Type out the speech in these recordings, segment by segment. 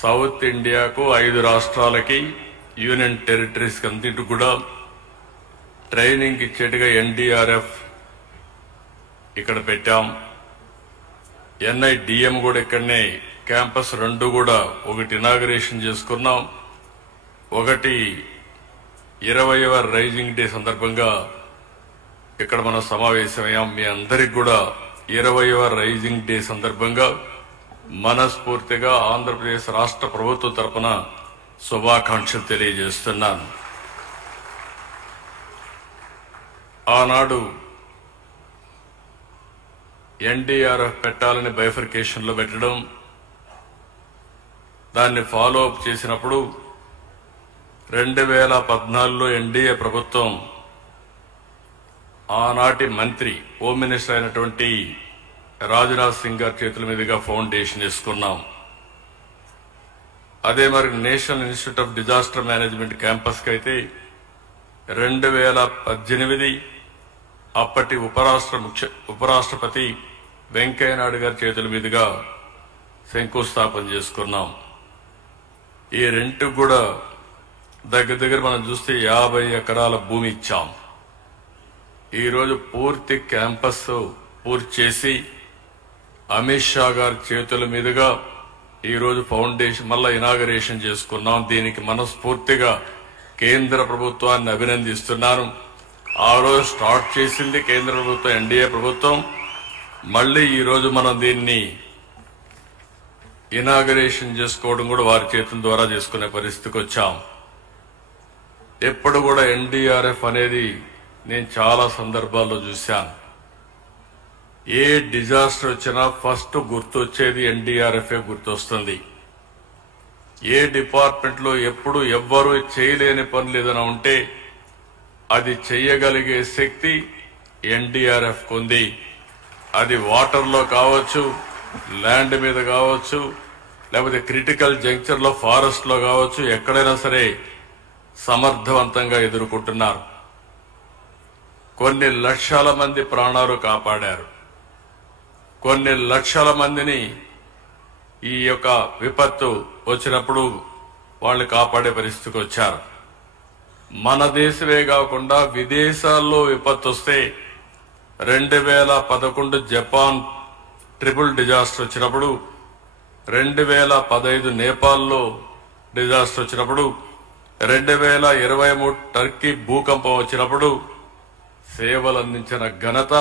South ఇండియాకు 5 రాష్ట్రాలకి union territories అంతటి కూడా ట్రైనింగ్ ఇచ్చేట్టుగా ఎన్డీఆర్ఎఫ్ ఇక్కడ పెట్టాం. ఎన్ఐడిఎం కూడా ఇక్కడనే క్యాంపస్ 2 కూడా ఒకటి ఇనాగరేషన్ చేసుకున్నాం. ఒకటి 20వ రైజింగ్ డే సందర్భంగా ఇక్కడ మనం సమావేశమయ్యాం. మీ అందరికి కూడా 20వ రైజింగ్ డే సందర్భంగా మనస్ఫూర్తిగా ఆంధ్రప్రదేశ్ రాష్ట్ర ప్రభుత్వం తరపున శుభాకాంక్షలు తెలియజేస్తున్నాను. ఆనాడు ఎన్డీఆర్ఎఫ్ పెట్టాలని బైఫర్కేషన్లో పెట్టడం, దాన్ని ఫాలో అప్ చేసినప్పుడు 2014లో ఎన్డీఏ ప్రభుత్వం ఆనాటి మంత్రి హోమ్ మినిస్టర్ అయినటువంటి రాజ్నాథ్ సింగ్ గారి చేతుల మీదుగా ఫౌండేషన్ వేసుకున్నాం. అదే మరి national institute of disaster management campus కి అయితే 2018 అప్పటి ఉపరాష్ట్రపతి వెంకయ్యనాయుడు గారి చేతుల మీదుగా శంకుస్థాపన చేసుకున్నాం. ఈ రెంట్ కూడా దగ్గర మనం చూస్తే 50 ఎకరాల భూమి ఇచ్చాం. ఈరోజు పూర్తి క్యాంపస్ పూర్తి చేసి అమిత్ షా గారి చేతుల మీదుగా ఈరోజు ఫౌండేషన్ మళ్ళా ఇనాగరేషన్ చేసుకున్నాం. దీనికి మనస్ఫూర్తిగా కేంద్ర ప్రభుత్వాన్ని అభినందిస్తున్నాను. ఆ రోజు స్టార్ట్ చేసింది కేంద్ర ప్రభుత్వం, ఎన్డీఏ ప్రభుత్వం. మళ్లీ ఈరోజు మనం దీన్ని ఇనాగరేషన్ చేసుకోవడం కూడా వారి చేతుల ద్వారా చేసుకునే పరిస్థితికి వచ్చాం. ఎప్పుడు కూడా ఎన్డీఆర్ఎఫ్ అనేది నేను చాలా సందర్భాల్లో చూశాను. ఏ డిజాస్టర్ వచ్చినా ఫస్ట్ గుర్తొచ్చేది ఎన్డీఆర్ఎఫ్ గుర్తొస్తుంది. ఏ డిపార్ట్మెంట్ లో ఎప్పుడు ఎవ్వరూ చేయలేని పనులు ఏదైనా ఉంటే అది చేయగలిగే శక్తి ఎన్డీఆర్ఎఫ్ ఉంది. అది వాటర్ లో కావచ్చు, ల్యాండ్ మీద కావచ్చు, లేకపోతే క్రిటికల్ జంక్చర్ లో ఫారెస్ట్ లో కావచ్చు, ఎక్కడైనా సరే సమర్థవంతంగా ఎదుర్కొంటున్నారు. కొన్ని లక్షల మంది ప్రాణాలు కాపాడారు. కొన్ని లక్షల మందిని ఈ యొక్క విపత్తు వచ్చినప్పుడు వాళ్ళు కాపాడే పరిస్థితికి వచ్చారు. మన దేశమే కాకుండా విదేశాల్లో విపత్తు వస్తే 2011 జపాన్ ట్రిపుల్ డిజాస్టర్ వచ్చినప్పుడు, 2015 నేపాల్లో డిజాస్టర్ వచ్చినప్పుడు, 2023 టర్కీ భూకంపం వచ్చినప్పుడు సేవలు అందించిన ఘనత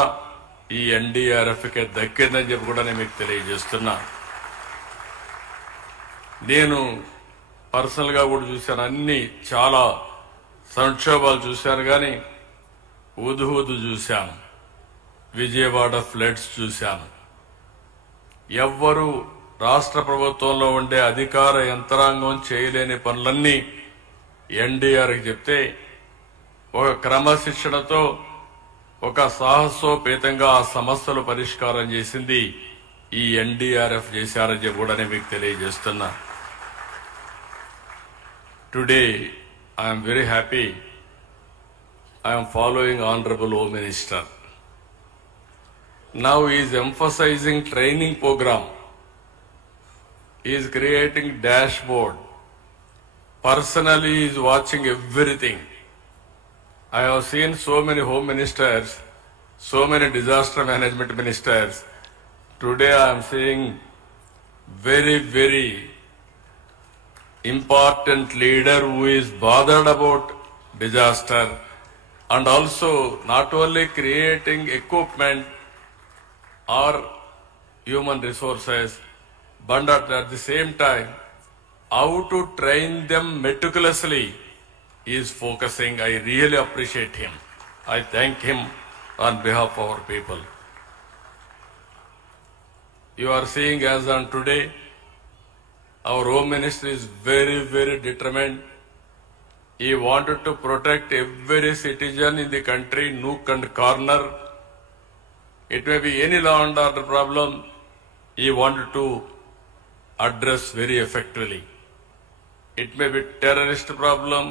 ఈ ఎన్డీఆర్ఎఫ్ కే దక్కిందని చెప్పి కూడా నేను మీకు తెలియజేస్తున్నా. నేను పర్సనల్ గా కూడా చూశాను, అన్ని చాలా సంక్షోభాలు చూశాను. కానీ ఉదుహుదు చూశాను, విజయవాడ ఫ్లడ్స్ చూశాను. ఎవ్వరూ రాష్ట్ర ప్రభుత్వంలో ఉండే అధికార యంత్రాంగం చేయలేని పనులన్నీ ఎన్డీఆర్కి చెప్తే ఒక క్రమశిక్షణతో ఒక సాహసోపేతంగా ఆ సమస్యలు పరిష్కారం చేసింది ఈ ఎన్డీఆర్ఎఫ్ చేశారని చెప్పి కూడా నేను మీకు తెలియజేస్తున్నా. Today I'm very happy. I'm following honourable home minister. Now he is emphasizing training program. He is creating dashboard. Personally, he is watching everything. I have seen so many home ministers, so many disaster management ministers. Today I am seeing very important leader who is bothered about disaster and also not only creating equipment or human resources, but at the same time how to train them meticulously is focusing. I really appreciate him. I thank him on behalf of our people. You are seeing as on today, our Home Minister is very determined. He wanted to protect every citizen in the country, nook and corner. It may be any law and order problem, he wanted to address very effectively. It may be terrorist problem,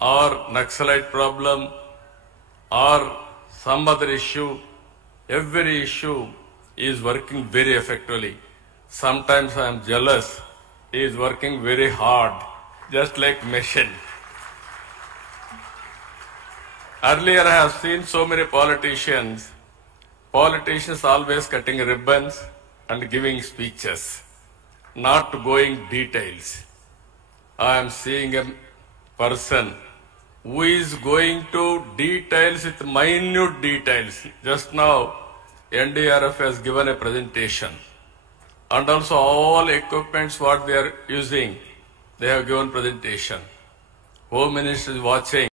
or Naxalite problem, or some other issue. Every issue is working very effectively. Sometimes I am jealous. He is working very hard, just like machine. Earlier I have seen so many politicians always cutting ribbons and giving speeches, not going details. I am seeing a person who is going to details with minute details. Just now, NDRF has given a presentation, and also all equipments what they are using, they have given presentation. Home Minister is watching.